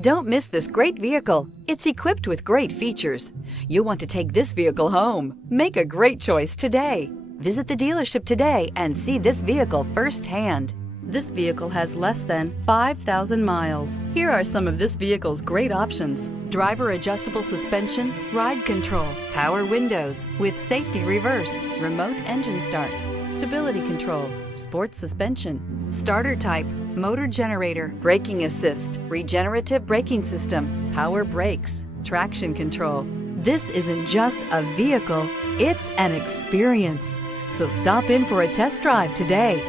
Don't miss this great vehicle. It's equipped with great features. You'll want to take this vehicle home. Make a great choice today. Visit the dealership today and see this vehicle firsthand. This vehicle has less than 5,000 miles. Here are some of this vehicle's great options: driver adjustable suspension, ride control, power windows with safety reverse, remote engine start, stability control, sports suspension, starter type, motor generator, braking assist, regenerative braking system, power brakes, traction control. This isn't just a vehicle, it's an experience. So stop in for a test drive today.